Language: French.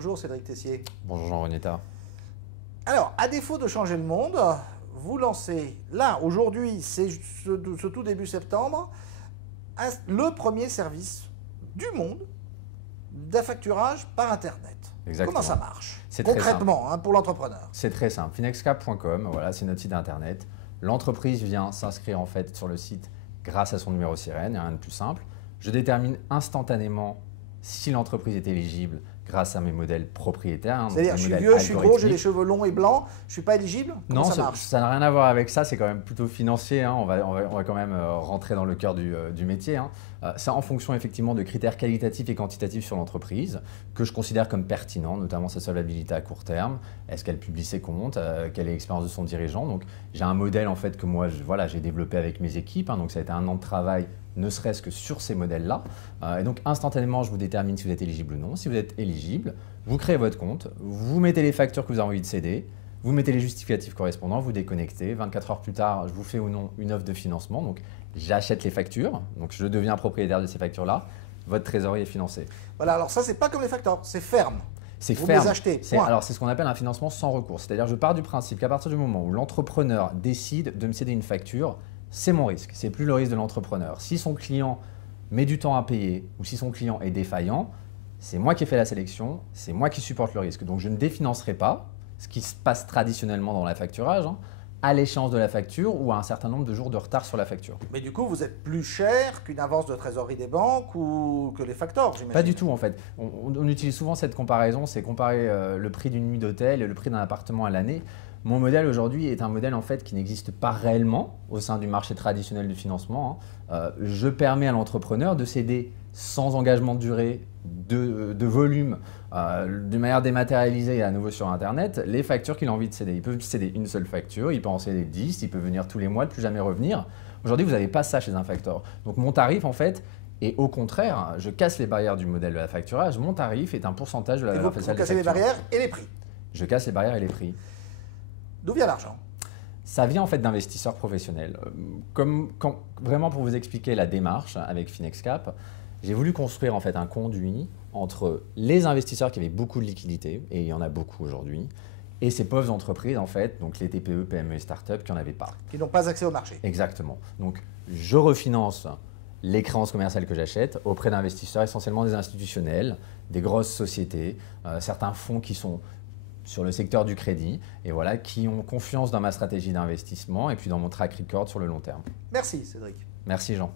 Bonjour Cédric Tessier. Bonjour Jean Renetta. Alors, à défaut de changer le monde, vous lancez, là, aujourd'hui, c'est ce tout début septembre, le premier service du monde d'affacturage par Internet. Exactement. Comment ça marche C'est très concrètement pour l'entrepreneur? C'est très simple. Finexcap.com, voilà, c'est notre site internet. L'entreprise vient s'inscrire en fait sur le site grâce à son numéro sirène, il n'y a rien de plus simple. Je détermine instantanément si l'entreprise est éligible grâce à mes modèles propriétaires. C'est-à-dire, je suis vieux, je suis gros, j'ai les cheveux longs et blancs, je ne suis pas éligible? Comment Non, ça marche? ça n'a rien à voir avec ça, c'est quand même plutôt financier. On va quand même rentrer dans le cœur du métier. C'est en fonction effectivement de critères qualitatifs et quantitatifs sur l'entreprise que je considère comme pertinents, notamment sa solvabilité à court terme. Est-ce qu'elle publie ses comptes? Quelle est l'expérience de son dirigeant? Donc, j'ai un modèle en fait que moi, j'ai développé avec mes équipes. Donc, ça a été un an de travail, ne serait-ce que sur ces modèles-là. Et donc, instantanément, je vous détermine si vous êtes éligible ou non. Si vous êtes éligible, vous créez votre compte, vous mettez les factures que vous avez envie de céder, vous mettez les justificatifs correspondants, vous déconnectez. 24 heures plus tard, je vous fais ou non une offre de financement. Donc, j'achète les factures, donc je deviens propriétaire de ces factures-là. Votre trésorerie est financée. Voilà, alors ça, c'est pas comme les facteurs, c'est ferme. C'est vous ferme. les achetez. Alors, c'est ce qu'on appelle un financement sans recours. C'est-à-dire, je pars du principe qu'à partir du moment où l'entrepreneur décide de me céder une facture, c'est mon risque. C'est plus le risque de l'entrepreneur. Si son client met du temps à payer ou si son client est défaillant, c'est moi qui ai fait la sélection, c'est moi qui supporte le risque. Donc, je ne définancerai pas ce qui se passe traditionnellement dans la facturage, à l'échéance de la facture ou à un certain nombre de jours de retard sur la facture. Mais du coup, vous êtes plus cher qu'une avance de trésorerie des banques ou que les factors, j'imagine? Pas du tout en fait. On utilise souvent cette comparaison, c'est comparer le prix d'une nuit d'hôtel et le prix d'un appartement à l'année. Mon modèle aujourd'hui est un modèle en fait qui n'existe pas réellement au sein du marché traditionnel du financement. Je permets à l'entrepreneur de céder sans engagement de durée, de volume, de manière dématérialisée et à nouveau sur Internet, les factures qu'il a envie de céder. Il peut céder une seule facture, il peut en céder 10, il peut venir tous les mois, ne plus jamais revenir. Aujourd'hui, vous n'avez pas ça chez un facteur. Donc mon tarif en fait, et au contraire, je casse les barrières du modèle de la facturage, mon tarif est un pourcentage de la valeur faciale des factures. Vous cassez les barrières et les prix? Je casse les barrières et les prix. D'où vient l'argent? Ça vient en fait d'investisseurs professionnels. Vraiment pour vous expliquer la démarche avec Finexcap, j'ai voulu construire en fait un conduit entre les investisseurs qui avaient beaucoup de liquidités, et il y en a beaucoup aujourd'hui, et ces pauvres entreprises en fait, donc les TPE, PME et startups qui n'en avaient pas. Qui n'ont pas accès au marché. Exactement. Donc je refinance les créances commerciales que j'achète auprès d'investisseurs, essentiellement des institutionnels, des grosses sociétés, certains fonds qui sont sur le secteur du crédit et voilà, qui ont confiance dans ma stratégie d'investissement et puis dans mon track record sur le long terme. Merci Cédric. Merci Jean.